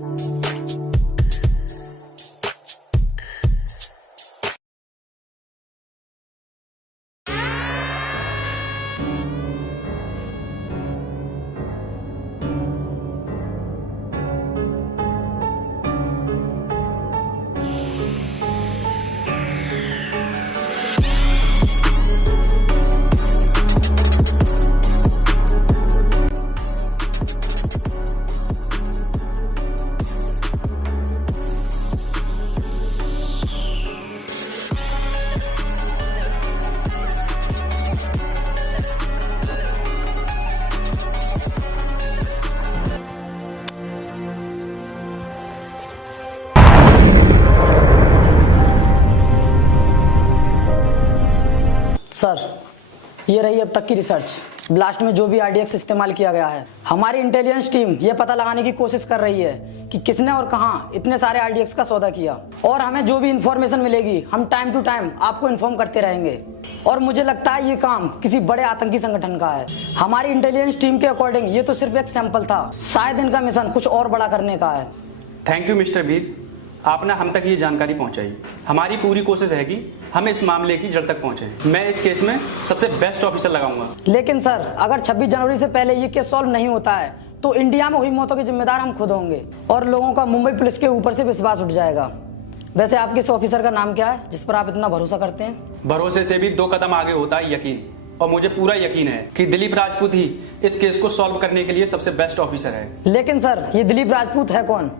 Sir, ये रही अब तक की रिसर्च। ब्लास्ट में जो भी आरडीएक्स इस्तेमाल किया गया है, हमारी इंटेलिजेंस टीम ये पता लगाने की कोशिश कर रही है कि किसने और कहां इतने सारे आरडीएक्स का सौदा किया, और हमें जो भी इंफॉर्मेशन मिलेगी हम टाइम टू टाइम आपको इन्फॉर्म करते रहेंगे। और मुझे लगता है ये काम किसी बड़े आतंकी संगठन का है। हमारी इंटेलिजेंस टीम के अकॉर्डिंग ये तो सिर्फ एक सैंपल था, शायद इनका मिशन कुछ और बड़ा करने का है। थैंक यू मिस्टर वीर, आपने हम तक ये जानकारी पहुंचाई। हमारी पूरी कोशिश है कि हम इस मामले की जड़ तक पहुंचे। मैं इस केस में सबसे बेस्ट ऑफिसर लगाऊंगा। लेकिन सर, अगर 26 जनवरी से पहले ये केस सॉल्व नहीं होता है तो इंडिया में हुई मौतों के जिम्मेदार हम खुद होंगे और लोगों का मुंबई पुलिस के ऊपर से विश्वास उठ जाएगा। वैसे आपके इस ऑफिसर का नाम क्या है जिस पर आप इतना भरोसा करते हैं? भरोसे से भी 2 कदम आगे होता है यकीन, और मुझे पूरा यकीन है कि दिलीप राजपूत ही इस केस को सॉल्व करने के लिए सबसे बेस्ट ऑफिसर है। लेकिन सर, ये दिलीप राजपूत है कौन?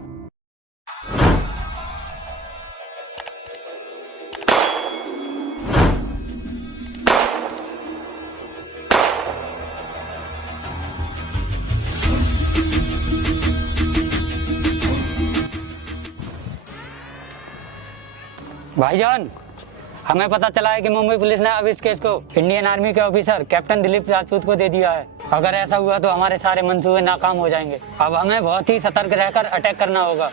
भाईजान, हमें पता चला है कि मुंबई पुलिस ने अब इस केस को इंडियन आर्मी के ऑफिसर कैप्टन दिलीप राजपूत को दे दिया है। अगर ऐसा हुआ तो हमारे सारे मंसूबे नाकाम हो जाएंगे। अब हमें बहुत ही सतर्क रहकर अटैक करना होगा।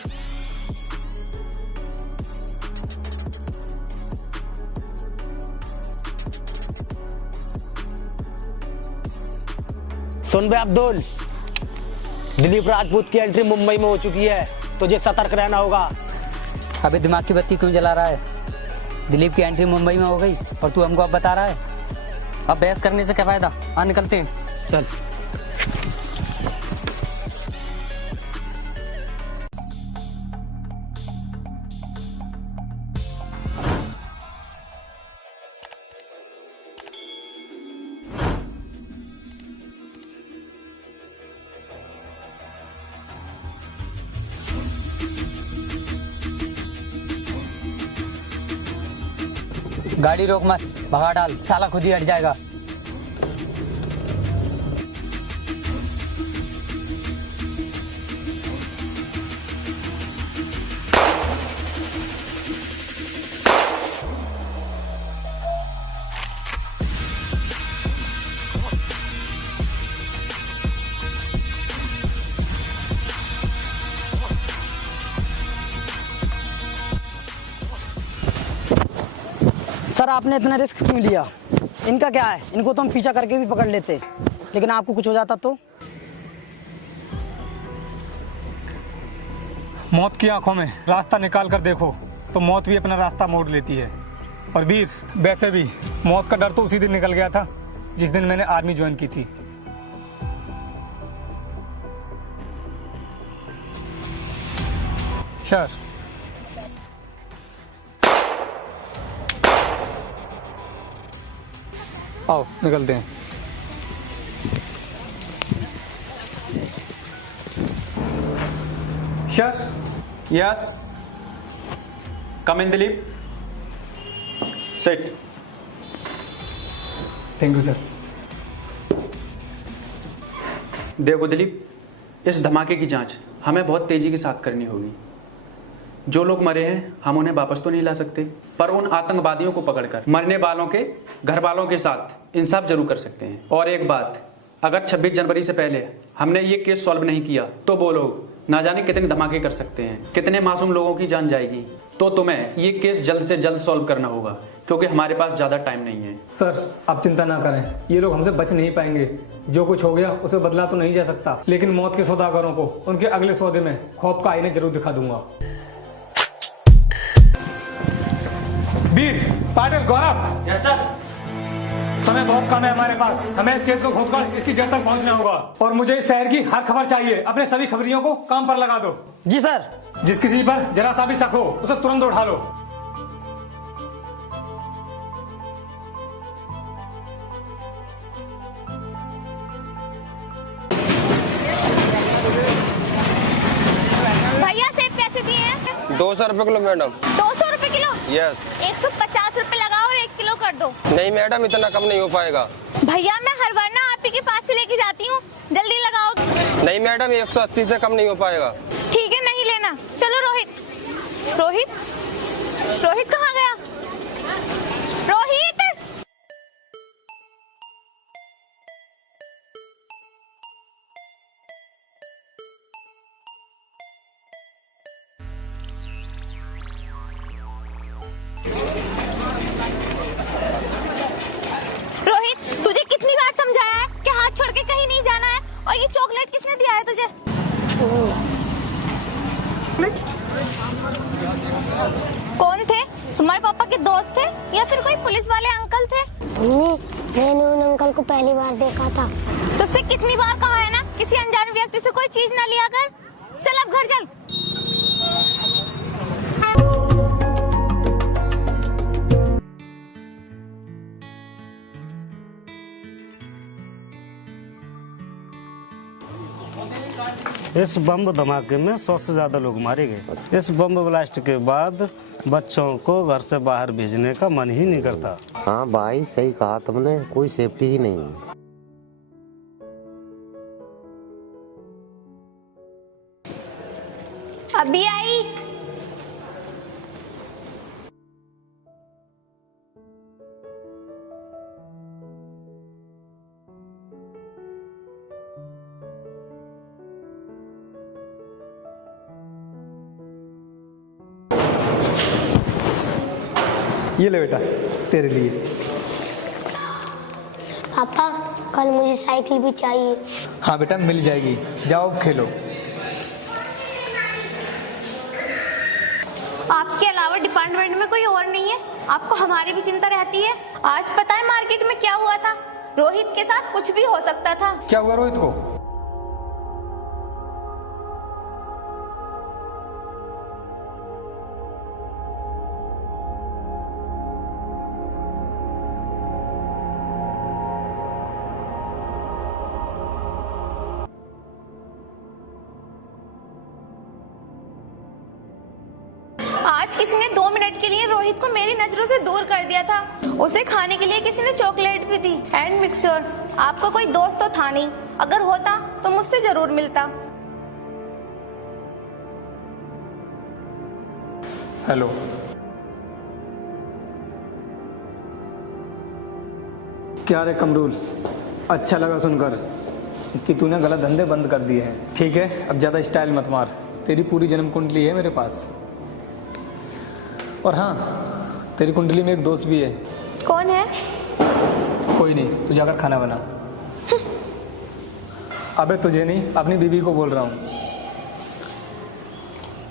सुन बे अब्दुल, दिलीप राजपूत की एंट्री मुंबई में हो चुकी है, तुझे सतर्क रहना होगा। अभी दिमाग की बत्ती क्यों जला रहा है? दिलीप की एंट्री मुंबई में हो गई और तू हमको अब बता रहा है? अब बहस करने से क्या फायदा, हाँ निकलते हैं। चल। गाड़ी रोक मत, भगा डाल, साला खुद ही हट जाएगा। सर, आपने इतना रिस्क क्यों लिया? इनका क्या है, इनको तो हम पीछा करके भी पकड़ लेते, लेकिन आपको कुछ हो जाता तो? मौत की आंखों में रास्ता निकाल कर देखो तो मौत भी अपना रास्ता मोड़ लेती है। और वीर, वैसे भी मौत का डर तो उसी दिन निकल गया था जिस दिन मैंने आर्मी ज्वाइन की थी। सर, आओ निकलते हैं। Sir, yes, come in Dilip, sit. Thank you sir. देखो दिलीप, इस धमाके की जांच हमें बहुत तेजी के साथ करनी होगी। जो लोग मरे हैं हम उन्हें वापस तो नहीं ला सकते, पर उन आतंकवादियों को पकड़कर मरने वालों के घर वालों के साथ इंसाफ जरूर कर सकते हैं। और एक बात, अगर 26 जनवरी से पहले हमने ये केस सॉल्व नहीं किया तो वो लोग ना जाने कितने धमाके कर सकते हैं, कितने मासूम लोगों की जान जाएगी। तो तुम्हें ये केस जल्द से जल्द सॉल्व करना होगा क्योंकि हमारे पास ज्यादा टाइम नहीं है। सर, आप चिंता ना करें, ये लोग हमसे बच नहीं पाएंगे। जो कुछ हो गया उसे बदला तो नहीं जा सकता, लेकिन मौत के सौदागरों को उनके अगले सौदे में खौफ का आईने जरूर दिखा दूंगा। वीर, पाटिल, गौरव। Yes sir. समय बहुत कम है हमारे पास, हमें इस केस को खोदकर इसकी जड़ तक पहुंचना होगा और मुझे इस शहर की हर खबर चाहिए। अपने सभी खबरियों को काम पर लगा दो। जी सर। जिस किसी पर जरा सा भी शक हो उसे तुरंत उठा लो। भैया सेब कैसे दिए हैं? 200 रुपए किलो मैडम। 200 रुपए किलो? यस। 150 रुपए लगाओ और 1 किलो कर दो। नहीं मैडम, इतना कम नहीं हो पाएगा। भैया मैं हर बार ना आप ही के पास से लेके जाती हूँ, जल्दी लगाओ। नहीं मैडम, 180 से कम नहीं हो पाएगा। ठीक है, नहीं लेना। चलो रोहित। रोहित, रोहित कहाँ गया? रोहित, रोहित तुझे कितनी बार समझाया है कि हाथ छोड़ के कहीं नहीं जाना है? और ये चॉकलेट किसने दिया है तुझे? कौन थे? तुम्हारे पापा के दोस्त थे या फिर कोई पुलिस वाले अंकल थे? मैंने उन अंकल को पहली बार देखा था। तुझसे कितनी बार कहा है ना, किसी अनजान व्यक्ति से कोई चीज ना लिया कर। चल अब घर चल। इस बम धमाके में 100 से ज्यादा लोग मारे गए। इस बम ब्लास्ट के बाद बच्चों को घर से बाहर भेजने का मन ही नहीं करता। हाँ भाई, सही कहा तुमने, कोई सेफ्टी ही नहीं। अभी आई। ये ले बेटा, तेरे लिए। पापा कल मुझे साइकिल भी चाहिए। हाँ बेटा, मिल जाएगी, जाओ खेलो। आपके अलावा डिपार्टमेंट में कोई और नहीं है? आपको हमारी भी चिंता रहती है। आज पता है मार्केट में क्या हुआ था? रोहित के साथ कुछ भी हो सकता था। क्या हुआ रोहित को? आज किसी ने 2 मिनट के लिए रोहित को मेरी नजरों से दूर कर दिया था। उसे खाने के लिए किसी ने चॉकलेट भी दी एंड मिक्सचर। आपका कोई दोस्त तो था नहीं, अगर होता तो मुझसे जरूर मिलता। हेलो। क्या रे कमरूल, अच्छा लगा सुनकर कि तूने गलत धंधे बंद कर दिए हैं। ठीक है, अब ज्यादा स्टाइल मत मार, तेरी पूरी जन्म कुंडली है मेरे पास। और हाँ, तेरी कुंडली में एक दोस्त भी है। कौन है? कोई नहीं, तू जाकर खाना बना। अबे तुझे नहीं, अपनी बीवी को बोल रहा हूँ।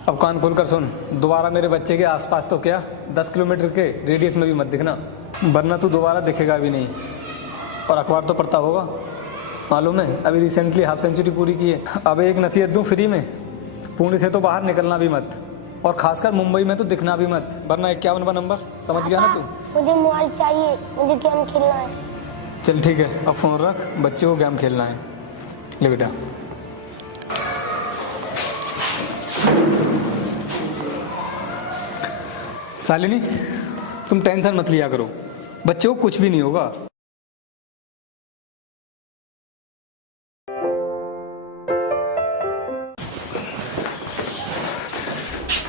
अब कान खोलकर सुन, दोबारा मेरे बच्चे के आसपास तो क्या 10 किलोमीटर के रेडियस में भी मत दिखना, वरना तू दोबारा दिखेगा भी नहीं। और अखबार तो पढ़ता होगा, मालूम है अभी रिसेंटली हाफ सेंचुरी पूरी की है। अब एक नसीहत दूं फ्री में, पुणे से तो बाहर निकलना भी मत, और खासकर मुंबई में तो दिखना भी मत, वरना 51वां नंबर। समझ गया ना तू? मुझे मोबाइल चाहिए, मुझे गेम खेलना है। चल ठीक है, अब फोन रख, बच्चे को गेम खेलना है। ले बेटा। शालिनी, तुम टेंशन मत लिया करो, बच्चे को कुछ भी नहीं होगा।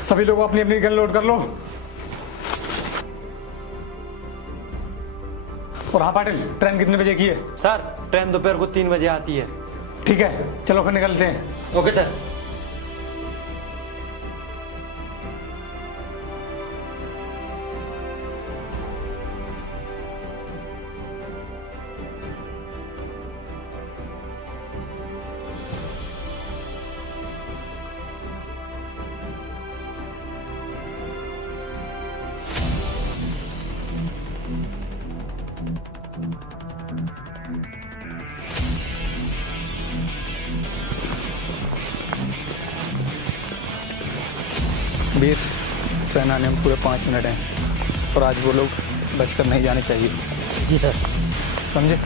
सभी लोग अपनी अपनी गन लोड कर लो। और हाँ पाटिल, ट्रेन कितने बजे की है? सर ट्रेन दोपहर को 3 बजे आती है। ठीक है, चलो फिर निकलते हैं। Okay sir. वीर, ट्रेन आने में पूरे 5 मिनट हैं और आज वो लोग बचकर नहीं जाने चाहिए। जी सर। समझे?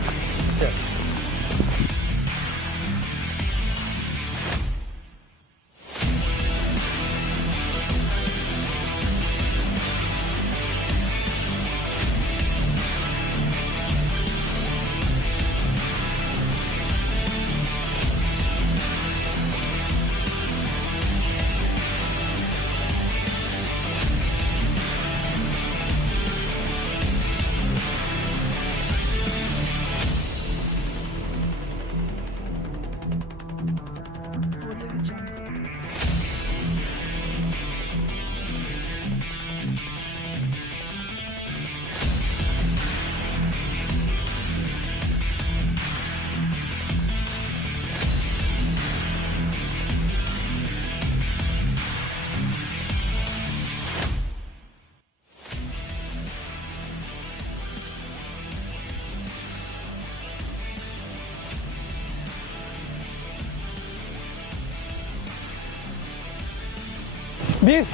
वीर,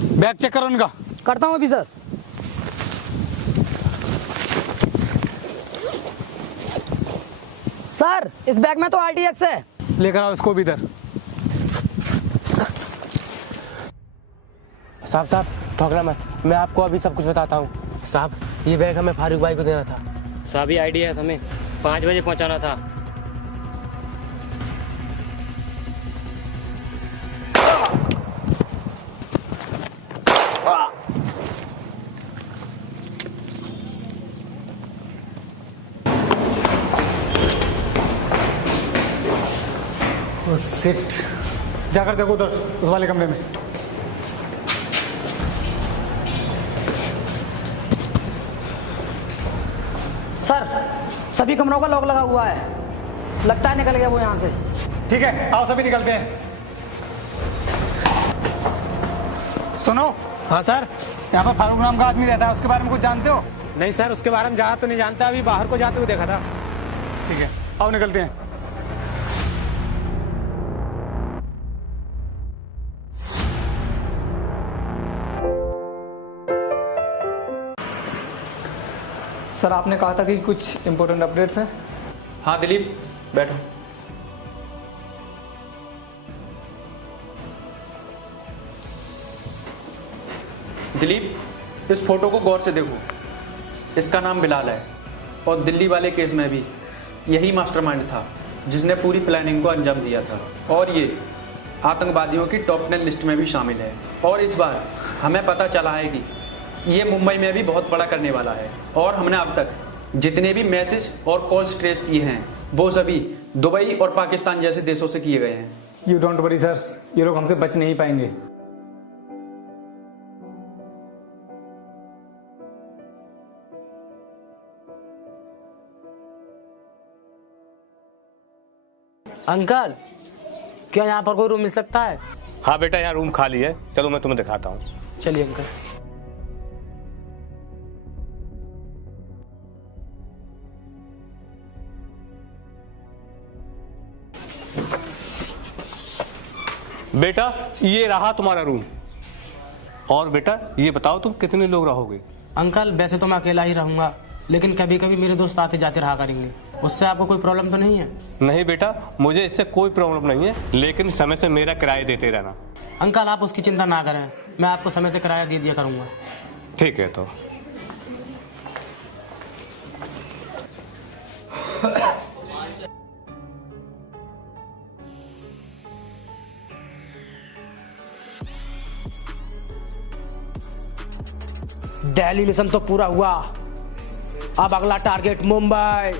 बैग चेक करो उनका। करता हूँ अभी सर। सर, इस बैग में तो RDX है। लेकर आओ इसको भी इधर। साहब ठोकना मत, मैं आपको अभी सब कुछ बताता हूँ। साहब, ये बैग हमें फारूक भाई को देना था। साहब, ये आइडिया हमें 5 बजे पहुंचाना था। सिट, जाकर देखो उधर उस वाले कमरे में। सर, सभी कमरों का लॉक लगा हुआ है। लगता है निकल गया वो यहाँ से। ठीक है, आओ सभी निकलते हैं। सुनो। हाँ सर। यहाँ पर फारूक नाम का आदमी रहता है, उसके बारे में कुछ जानते हो? नहीं सर, उसके बारे में ज़्यादा तो नहीं जानता, अभी बाहर को जाते हुए देखा था। ठीक है, आओ निकलते हैं। सर, आपने कहा था कि कुछ इम्पोर्टेंट अपडेट्स हैं। हाँ दिलीप, बैठो। दिलीप, इस फोटो को गौर से देखो। इसका नाम बिलाल है और दिल्ली वाले केस में भी यही मास्टरमाइंड था जिसने पूरी प्लानिंग को अंजाम दिया था, और ये आतंकवादियों की टॉप 10 लिस्ट में भी शामिल है। और इस बार हमें पता चला है कि ये मुंबई में भी बहुत बड़ा करने वाला है, और हमने अब तक जितने भी मैसेज और कॉल्स ट्रेस किए हैं वो सभी दुबई और पाकिस्तान जैसे देशों से किए गए हैं। यू डोंट वरी सर, ये लोग हमसे बच नहीं पाएंगे। अंकल, क्या यहाँ पर कोई रूम मिल सकता है? हाँ बेटा, यहाँ रूम खाली है, चलो मैं तुम्हें दिखाता हूँ। चलिए अंकल। बेटा, ये रहा तुम्हारा रूम। और बेटा, ये बताओ तुम कितने लोग रहोगे? अंकल, वैसे तो मैं अकेला ही रहूंगा, लेकिन कभी कभी मेरे दोस्त आते जाते रहा करेंगे। उससे आपको कोई प्रॉब्लम तो नहीं है? नहीं बेटा, मुझे इससे कोई प्रॉब्लम नहीं है, लेकिन समय से मेरा किराया देते रहना। अंकल, आप उसकी चिंता ना करें, मैं आपको समय से किराया दे दिया करूंगा। ठीक है तो। दिल्ली मिशन तो पूरा हुआ, अब अगला टारगेट मुंबई।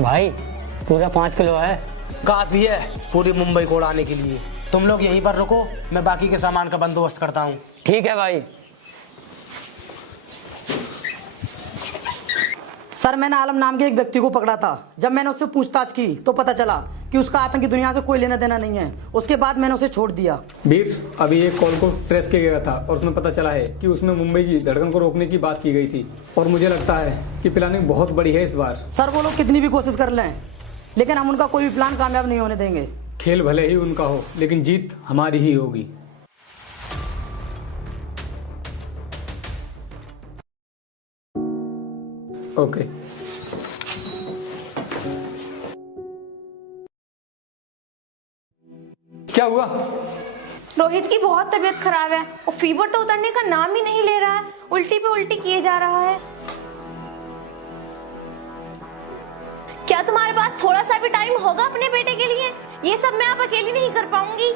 भाई, पूरा 5 किलो है। काफी है पूरी मुंबई को उड़ाने के लिए। तुम लोग यहीं पर रुको, मैं बाकी के सामान का बंदोबस्त करता हूँ। ठीक है भाई। सर, मैंने आलम नाम के एक व्यक्ति को पकड़ा था। जब मैंने उससे पूछताछ की तो पता चला कि उसका आतंकी दुनिया से कोई लेना देना नहीं है। उसके बाद मैंने उसे छोड़ दिया। वीर, अभी एक कॉल को ट्रेस किया गया था और उसमें पता चला है कि उसमें मुंबई की धड़कन को रोकने की बात की गई थी और मुझे लगता है कि प्लानिंग बहुत बड़ी है इस बार। सर वो लोग कितनी भी कोशिश कर लें, लेकिन हम उनका कोई भी प्लान कामयाब नहीं होने देंगे। खेल भले ही उनका हो, लेकिन जीत हमारी ही होगी। ओके। क्या हुआ? रोहित की बहुत तबीयत खराब है और फीवर तो उतरने का नाम ही नहीं ले रहा है। उल्टी पे उल्टी किए जा रहा है। क्या तुम्हारे पास थोड़ा सा भी टाइम होगा अपने बेटे के लिए? ये सब मैं अब अकेली नहीं कर पाऊंगी।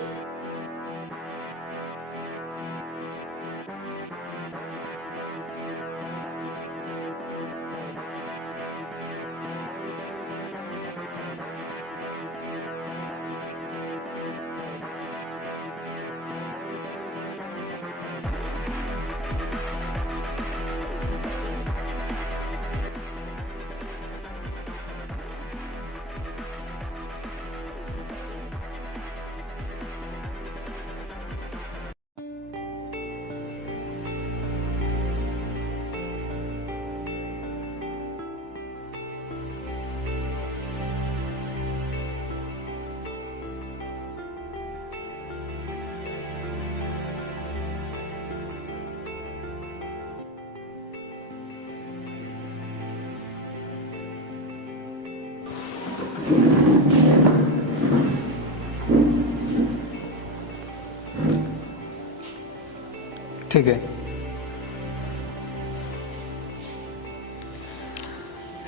ठीक है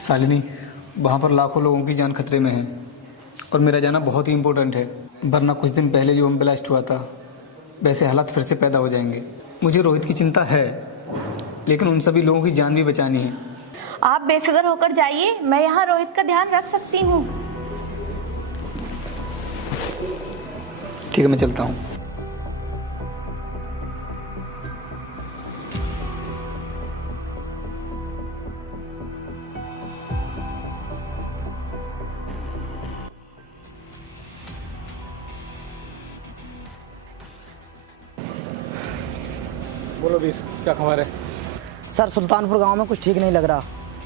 शालिनी, वहाँ पर लाखों लोगों की जान खतरे में है और मेरा जाना बहुत ही इम्पोर्टेंट है, वरना कुछ दिन पहले जो बम ब्लास्ट हुआ था वैसे हालात फिर से पैदा हो जाएंगे। मुझे रोहित की चिंता है, लेकिन उन सभी लोगों की जान भी बचानी है। आप बेफिक्र होकर जाइए, मैं यहाँ रोहित का ध्यान रख सकती हूँ। ठीक है, मैं चलता हूँ। बोलो वीर, क्या खबर है? सर सुल्तानपुर गांव में कुछ ठीक नहीं लग रहा।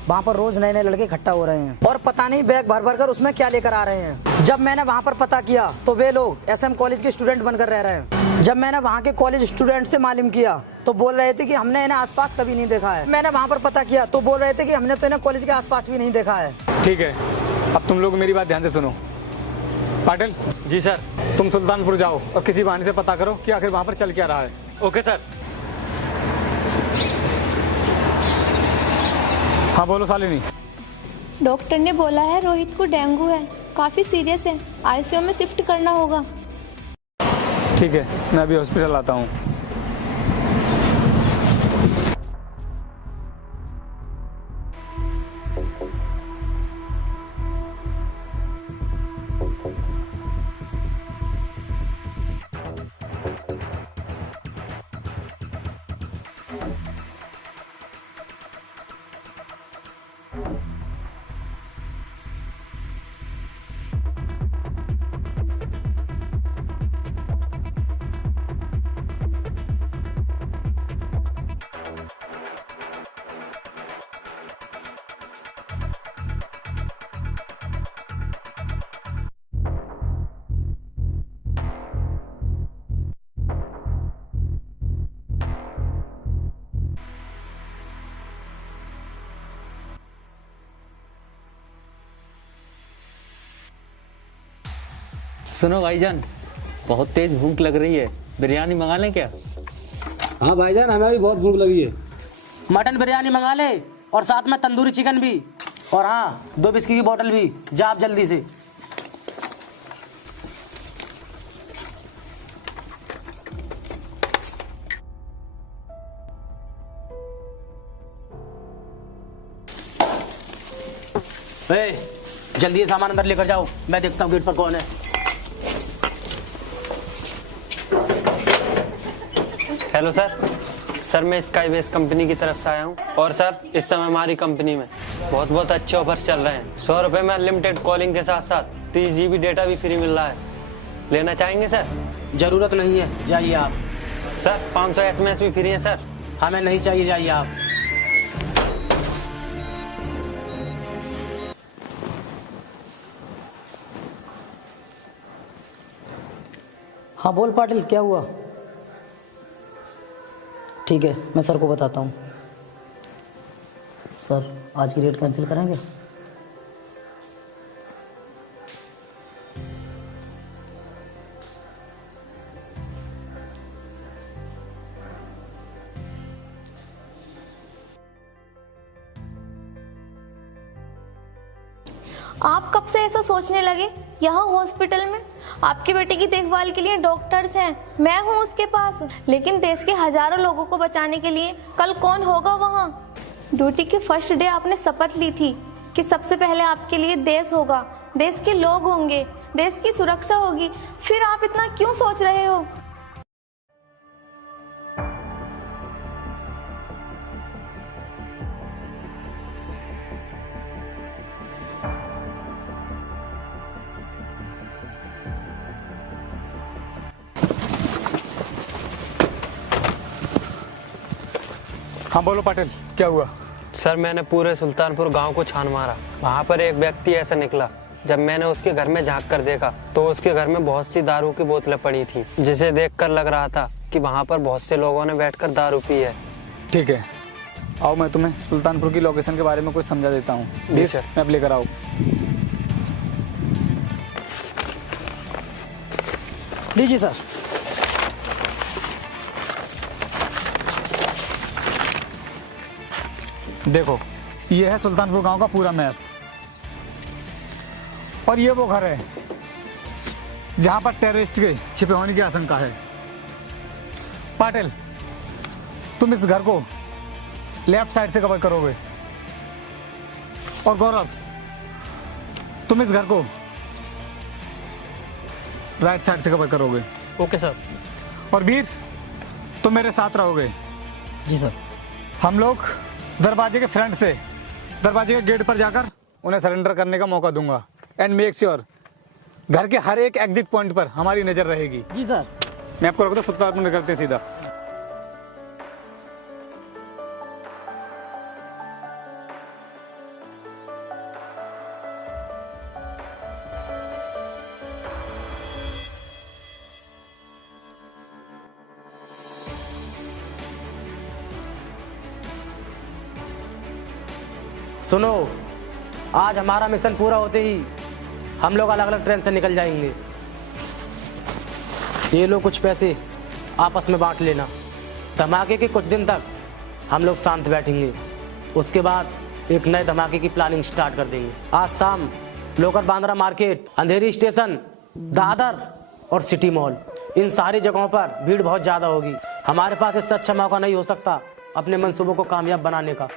वहाँ पर रोज नए नए लड़के इकट्ठा हो रहे हैं और पता नहीं बैग भर भर कर उसमें क्या लेकर आ रहे हैं। जब मैंने वहाँ पर पता किया तो वे लोग एसएम कॉलेज के स्टूडेंट बनकर रह रहे हैं। जब मैंने वहाँ के कॉलेज स्टूडेंट से मालूम किया तो बोल रहे थे कि हमने इन्हें आसपास कभी नहीं देखा है। मैंने वहाँ पर पता किया तो बोल रहे थे कि हमने तो इन्हें कॉलेज के आसपास भी नहीं देखा है। ठीक है, अब तुम लोग मेरी बात ध्यान से सुनो। पाटिल जी सर। तुम सुल्तानपुर जाओ और किसी बहाने से पता करो कि आखिर वहाँ पर चल क्या रहा है। Okay sir. हाँ बोलो शालिनी। डॉक्टर ने बोला है रोहित को डेंगू है, काफी सीरियस है, आईसीयू में शिफ्ट करना होगा। ठीक है, मैं अभी हॉस्पिटल आता हूँ। सुनो भाईजान, बहुत तेज भूख लग रही है, बिरयानी मंगा लें क्या? हाँ भाईजान, हमें भी बहुत भूख लगी है। मटन बिरयानी मंगा ले और साथ में तंदूरी चिकन भी, और हाँ 2 बिस्की की बोतल भी। जा आप जल्दी से। जल्दी ये सामान अंदर लेकर जाओ, मैं देखता हूँ गेट पर कौन है। हेलो सर, मैं स्काईबेस कंपनी की तरफ से आया हूँ और सर इस समय हमारी कंपनी में बहुत अच्छे ऑफर्स चल रहे हैं। 100 रुपए में अनलिमिटेड कॉलिंग के साथ साथ 30 GB डेटा भी फ्री मिल रहा है, लेना चाहेंगे सर? जरूरत नहीं है, जाइए आप। सर 500 SMS भी फ्री है सर। हमें नहीं चाहिए, जाइए आप। हाँ बोल पाटिल, क्या हुआ? ठीक है, मैं सर को बताता हूँ। सर आज की डेट कैंसिल करेंगे? आप कब से ऐसा सोचने लगे? यहाँ हॉस्पिटल में आपके बेटे की देखभाल के लिए डॉक्टर्स हैं, मैं हूँ उसके पास, लेकिन देश के हजारों लोगों को बचाने के लिए कल कौन होगा वहाँ? ड्यूटी के फर्स्ट डे आपने शपथ ली थी कि सबसे पहले आपके लिए देश होगा, देश के लोग होंगे, देश की सुरक्षा होगी। फिर आप इतना क्यों सोच रहे हो? हाँ बोलो पाटिल, क्या हुआ? सर मैंने पूरे सुल्तानपुर गांव को छान मारा। वहाँ पर एक व्यक्ति ऐसा निकला, जब मैंने उसके घर में झांक कर देखा तो उसके घर में बहुत सी दारू की बोतलें पड़ी थी, जिसे देखकर लग रहा था कि वहाँ पर बहुत से लोगों ने बैठकर दारू पी है। ठीक है, आओ मैं तुम्हें सुल्तानपुर की लोकेशन के बारे में कुछ समझा देता हूँ। जी सर। मैं अब लेकर आओ। लीजिए सर। देखो, ये है सुल्तानपुर गांव का पूरा मैप, और ये वो घर है जहां पर टेररिस्ट के छिपे होने की आशंका है। पाटिल, तुम इस घर को लेफ्ट साइड से कवर करोगे, और गौरव तुम इस घर को राइट साइड से कवर करोगे। Okay sir. और वीर, तुम मेरे साथ रहोगे। जी सर। हम लोग दरवाजे के फ्रंट से दरवाजे के गेट पर जाकर उन्हें सरेंडर करने का मौका दूंगा। एंड मेक श्योर घर के हर एक एग्जिट पॉइंट पर हमारी नजर रहेगी। जी सर। मैं आपको रख दो, सुल्तानपुर निकलते हैं सीधा। सुनो, आज हमारा मिशन पूरा होते ही हम लोग अलग अलग ट्रेन से निकल जाएंगे। ये लो कुछ पैसे, आपस में बांट लेना। धमाके के कुछ दिन तक हम लोग शांत बैठेंगे, उसके बाद एक नए धमाके की प्लानिंग स्टार्ट कर देंगे। आज शाम लोकर बांद्रा मार्केट, अंधेरी स्टेशन, दादर और सिटी मॉल, इन सारी जगहों पर भीड़ बहुत ज़्यादा होगी। हमारे पास इससे अच्छा मौका नहीं हो सकता अपने मंसूबों को कामयाब बनाने का।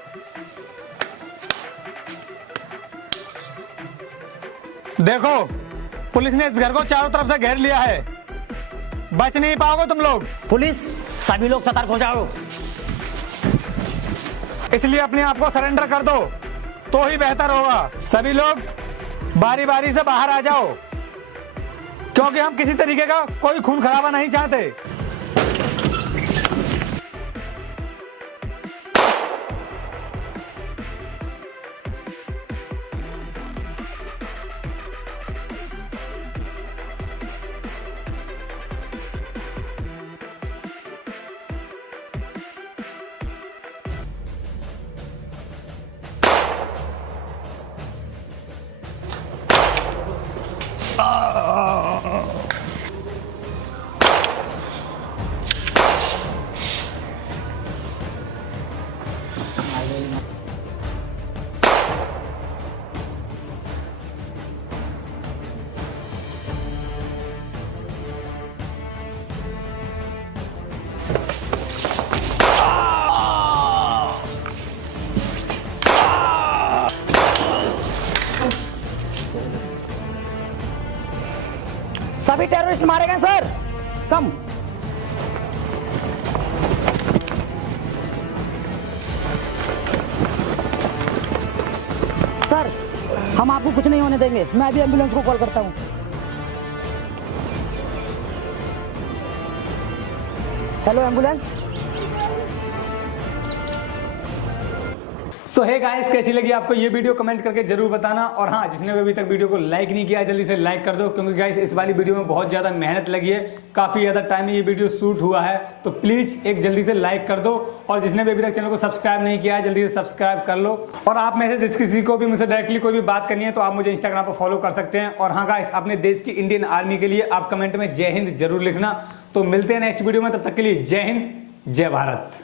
देखो, पुलिस ने इस घर को चारों तरफ से घेर लिया है, बच नहीं पाओगे तुम लोग। पुलिस, सभी लोग सतर्क हो जाओ। इसलिए अपने आप को सरेंडर कर दो तो ही बेहतर होगा। सभी लोग बारी बारी से बाहर आ जाओ, क्योंकि हम किसी तरीके का कोई खून खराबा नहीं चाहते। सभी टेररिस्ट मारे गए सर। कम। सर हम आपको कुछ नहीं होने देंगे। मैं अभी एम्बुलेंस को कॉल करता हूँ। Hello ambulance. So hey guys, कैसी लगी आपको ये वीडियो कमेंट करके जरूर बताना। और हाँ, जिसने भी अभी तक वीडियो को लाइक नहीं किया जल्दी से लाइक कर दो, क्योंकि गाइस इस वाली वीडियो में बहुत ज़्यादा मेहनत लगी है, काफ़ी ज़्यादा टाइम में ये वीडियो शूट हुआ है। तो प्लीज़ एक जल्दी से लाइक कर दो, और जिसने भी अभी तक चैनल को सब्सक्राइब नहीं किया है जल्दी से सब्सक्राइब कर लो। और आप में से जिस किसी को भी मुझसे डायरेक्टली कोई भी बात करनी है तो आप मुझे इंस्टाग्राम पर फॉलो कर सकते हैं। और हाँ गाइस, अपने देश की इंडियन आर्मी के लिए आप कमेंट में जय हिंद जरूर लिखना। तो मिलते हैं नेक्स्ट वीडियो में, तब तक के लिए जय हिंद जय भारत।